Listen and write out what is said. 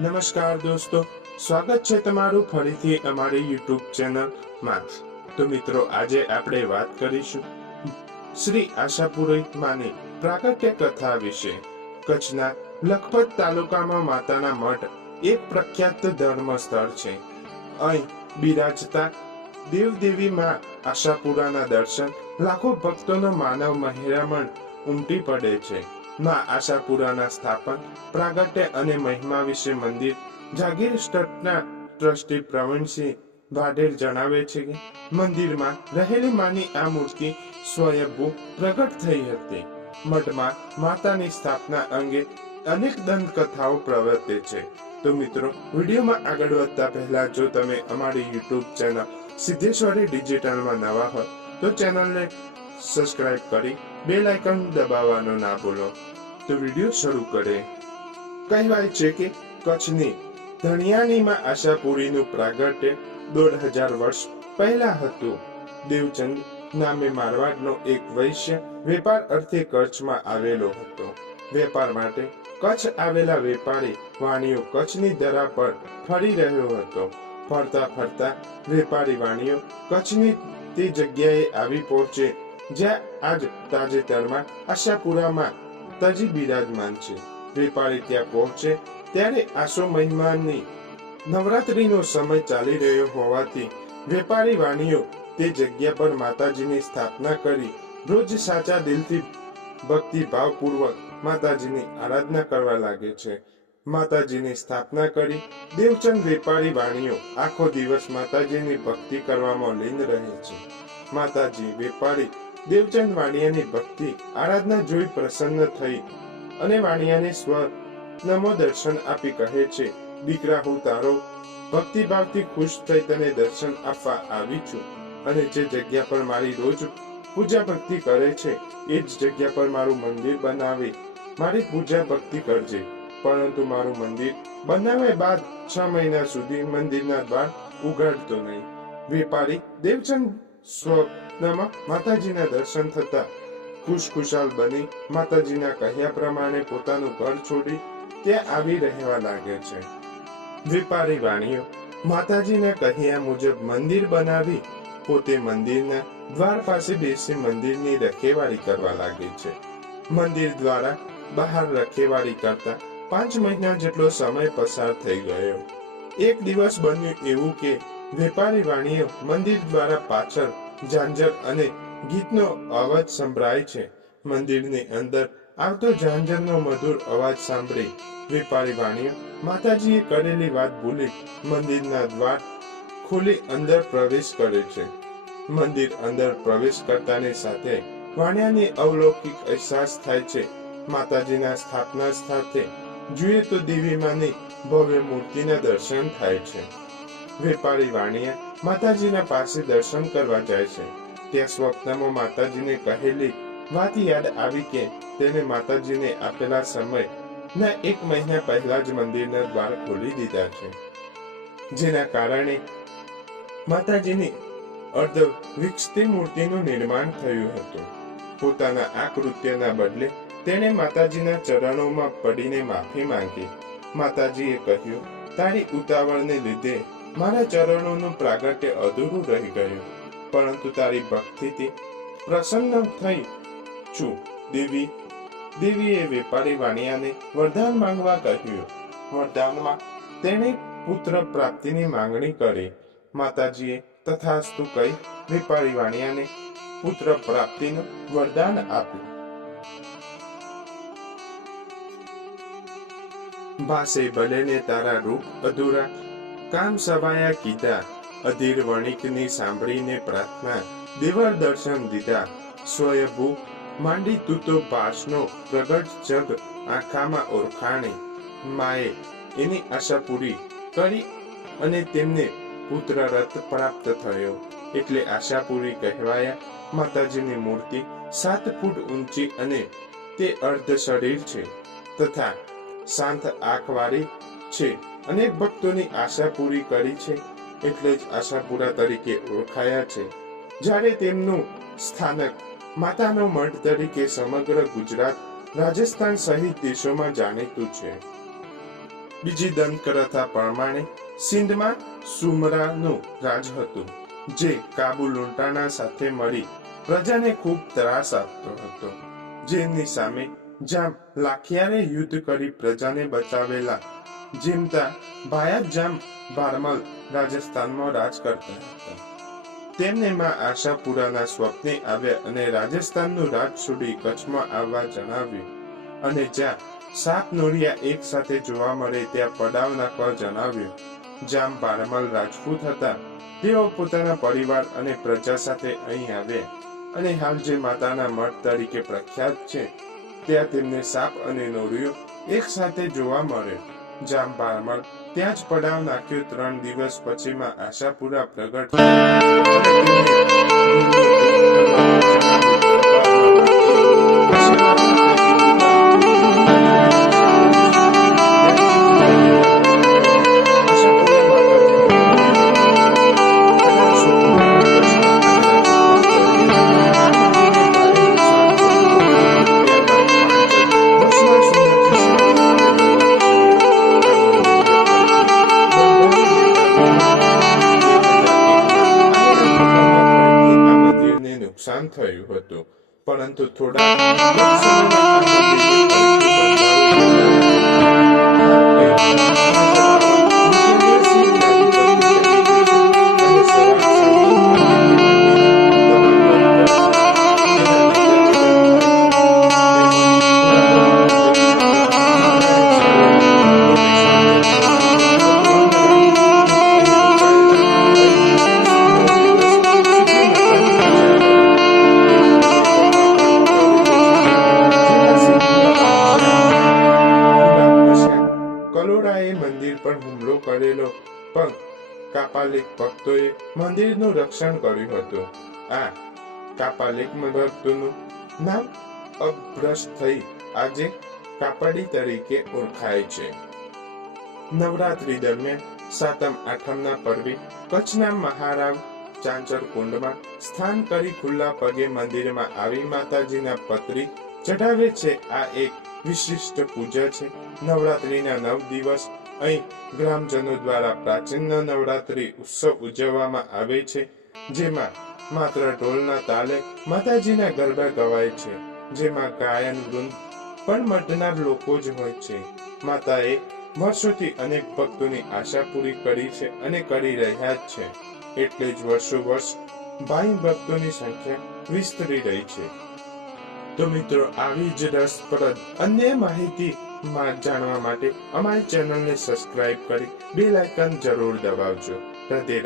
નમસ્કાર દોસ્તો, સ્વાગત છે તમારું ફરીથી અમારી યુટ્યુબ ચેનલમાં. તો મિત્રો, આજે આપણે વાત કરીશું શ્રી આશાપુરી માની પ્રાગટ્ય કથા વિશે. કચ્છના લખપત તાલુકામાં માતાના મઠ એક પ્રખ્યાત ધર્મ સ્થળ છે. અહીં બિરાજતા દેવદેવી માં આશાપુરાના દર્શન લાખો ભક્તોનો માનવ મહેરામણ ઉમટી પડે છે. માં આશાપુરાના સ્થાપન પ્રાગટ્ય અને મહિમા વિશે મંદિર, જાગીર સ્ટટના ટ્રસ્ટી પ્રવીણસિંહ ભાડેર જણાવે છે કે, મંદિરમાં રહેલી માની આ મૂર્તિ સ્વયંભૂ પ્રગટ થઈ હતી. મઠમાં માતાની સ્થાપના અંગે અનેક દંતકથાઓ પ્રવર્તે છે. તો મિત્રો, વિડીયોમાં આગળ વધતા પહેલા જો તમે અમારી યુટ્યુબ ચેનલ સિદ્ધેશ્વરી ડિજિટલમાં નવા હોય તો ચેનલને સબસ્ક્રાઇબ કરી બેલ આઇકન દબાવવાનું ના ભૂલો તો વીડિયો શરૂ કરે. કહેવાય છે કે કચ્છની ધણિયાણીમાં આશાપુરીનું પ્રાગટ્ય દોઢ હજાર વર્ષ પહેલા હતું. દેવચંદ નામે મારવાડનો એક વૈશ્ય વેપાર અર્થે કચ્છમાં આવેલો હતો. વેપાર માટે કચ્છ આવેલા વેપારી વાણીઓ કચ્છની ધરા પર ફરી રહ્યો હતો. ફરતા ફરતા વેપારી વાણીઓ કચ્છની તે જગ્યાએ આવી પહોંચે જ્યાં આજ તાજેતરમાં આશાપુરામાં તજી બિરાજમાન છે. વેપારી ત્યાં પહોંચે ત્યારે આસો મહિમાની નવરાત્રીનો સમય ચાલી રહ્યો હોવાથી વેપારી વાણીઓ તે જગ્યા પર માતાજીની સ્થાપના કરી રોજ સાચા દિલથી ભક્તિ ભાવપૂર્વક માતાજીની આરાધના કરવા લાગે છે. માતાજીની સ્થાપના કરી દેવચંદ વેપારી વાણીઓ આખો દિવસ માતાજીની ભક્તિ કરવામાં લીન રહે છે. માતાજી વેપારી દેવચંદ વાણિયાની ભક્તિ આરાધના જોઈ પ્રસન્ન થઈ અને વાણિયાને સ્વ નમો દર્શન આપી કહે છે, દીકરા, હું તારો ભક્તિભાવથી ખુશ થઈ તને દર્શન આપવા આવી છું અને જે જગ્યા પર મારી રોજ પૂજા ભક્તિ કરે છે, એ જ જગ્યા પર મારું મંદિર બનાવે. મારી પૂજા ભક્તિ કરજે. પરંતુ મારું મંદિર બનાવ્યા બાદ છ મહિના સુધી મંદિરના દ્વાર ઉગાડતો નહીં. વેપારી દેવચંદ સ્વપ્નમાં માતાજીના દર્શન થતા ખુશખુશાલ બની માતાજીના કહ્યા પ્રમાણે પોતાનું ઘર છોડી ત્યાં આવી રહેવા લાગે છે. વેપારી વાણીઓ, માતાજીના કહ્યા મુજબ મંદિર બનાવી પોતે મંદિરના દ્વાર પાસે બેસી મંદિરની રખેવાળી કરવા લાગે છે. મંદિર દ્વારા બહાર રખેવાળી કરતા પાંચ મહિના જેટલો સમય પસાર થઈ ગયો. એક દિવસ બન્યું એવું કે વેપારી વાણીઓ મંદિર દ્વારા પાછળ ઝાંઝર અને ગીતનો અવાજ સંભળાય છે. મંદિરની અંદર આવતો ઝાંઝરનો મધુર અવાજ સાંભળી વેપારી વાણીએ માતાજીએ કરેલી વાત ભૂલી મંદિરના દ્વાર ખોલી અંદર પ્રવેશ કરે છે. મંદિર અંદર પ્રવેશ કરતાની સાથે વાણિયાને અવલૌકિક અહેસાસ થાય છે. માતાજીના સ્થાપના સાથે જોઈએ તો દેવી માની ભવ્ય મૂર્તિના દર્શન થાય છે. વેપારી વાણિયા માતાજીના પાસે દર્શન કરવા જાય છે. ત્યાં સ્વપ્નમાં માતાજીને કહેલી વાત યાદ આવી કે તેને માતાજીને આપેલા સમય ના એક મહિના પહેલા જ મંદિરના દ્વાર ખોલી દીધા છે. જેના કારણે માતાજીની અર્ધ વિકસતી મૂર્તિનું નિર્માણ થયું હતું. પોતાના આ કૃત્યના બદલે તેણે માતાજીના ચરણોમાં પડીને માફી માંગી. માતાજીએ કહ્યું, તારી ઉતાવળને લીધે મારા ચરણોનું પ્રાગટ્ય અધૂરું રહી ગયું, પરંતુ તારી ભક્તિથી પ્રસન્ન થઈ છું. દેવી, દેવીએ વેપારી વાણિયાને વરદાન માંગવા કહ્યું. વરદાનમાં તેણે પુત્ર પ્રાપ્તિની માંગણી કરી. માતાજીએ તથાસ્તુ કહી વેપારી વાણિયાને પુત્ર પ્રાપ્તિનું વરદાન આપ્યું. ભાષે ભલેને તારા રૂપ અધૂરા કામ સવાયા કીધા. અધીર વણિકની સાંભળીને પ્રાર્થના દેવર દર્શન દીધા. સ્વયંભૂ માંડી તું તો પાસનો પ્રગટ જગ આખામાં ઓળખાણે માએ એની આશા પૂરી કરી અને તેમને પુત્ર રથ પ્રાપ્ત થયો. એટલે આશા પૂરી કહેવાયા માતાજીની મૂર્તિ સાત ફૂટ ઊંચી અને તે અર્ધ શરીર છે તથા શાંત આંખવાળી છે. અનેક ભક્તોની આશા પૂરી કરી છે, એટલે જ આશાપુરા તરીકે ઓળખાયા છે. જ્યારે તેમનું સ્થાનક માતાનો મઠ તરીકે સમગ્ર ગુજરાત રાજસ્થાન સહિત દેશોમાં જાણીતું છે. બીજી દંતકથા પ્રમાણે સિંધમાં સુમરાનું રાજ હતું, જે કાબુ લૂંટાણા સાથે મળી પ્રજાને ખૂબ ત્રાસ આપતો હતો. જેમની સામે જામ લાખિયારે યુદ્ધ કરી પ્રજાને બચાવેલા જીમતા ભાયા જામ બારમલ રાજસ્થાનમાં રાજ કરતા હતા. તેમને માં આશાપુરાના સ્વપ્ને આવ્યા અને રાજસ્થાનનું રાજ છોડી કચ્છમાં આવવા જણાવ્યું. અને જ્યાં સાત નોરિયા એક સાથે જોવા મળે ત્યાં પડાવના નાખવા જણાવ્યું. જામ બારમલ રાજપૂત હતા, તેઓ પોતાના પરિવાર અને પ્રજા સાથે અહીં આવ્યા. અને હાલ જે માતાના મઠ તરીકે પ્રખ્યાત છે, ત્યાં તેમને સાપ અને નોરિયો એક સાથે જોવા મળ્યો જામ બારમલ ત્યાં જ પડાવ નાખ્યો ત્રણ દિવસ પછીમાં આશાપુરા પ્રગટ. થયા. હતું પરંતુ થોડા કાપાલિક ભક્તોએ મંદિરનું રક્ષણ કર્યું હતું. આ કાપાલિક ભક્તોનું નામ અભ્રષ્ટ થઈ આજે કાપડી તરીકે ઓળખાય છે. નવરાત્રી દરમિયાન સાતમ આઠમના પર્વે કચ્છના મહારાવ ચાંચર કુંડમાં સ્થાન કરી ખુલ્લા પગે મંદિરમાં આવી માતાજીના પત્રી ચઢાવે છે. આ એક વિશિષ્ટ પૂજા છે. નવરાત્રીના નવ દિવસ અહીં ગ્રામજનો દ્વારા પ્રાચીન નવરાત્રી ઉત્સવ ઉજવવામાં આવે છે, જેમાં માત્ર ઢોલના તાલે માતાજીના ગરબા ગવાય છે, જેમાં ગાયન, વૃંદ પણ મઢના લોકો જ હોય છે. માતાએ વર્ષોથી અનેક ભક્તોની આશા પૂરી કરી છે અને કરી રહ્યા જ છે. એટલે જ વર્ષો વર્ષ ભાઈ ભક્તોની સંખ્યા વિસ્તરી રહી છે. તો મિત્રો, આવી જ રસપ્રદ અન્ય માહિતી માં જાણવા માટે અમારી ચેનલને સબસ્ક્રાઇબ કરી બેલ આઇકન જરૂર દબાવજો.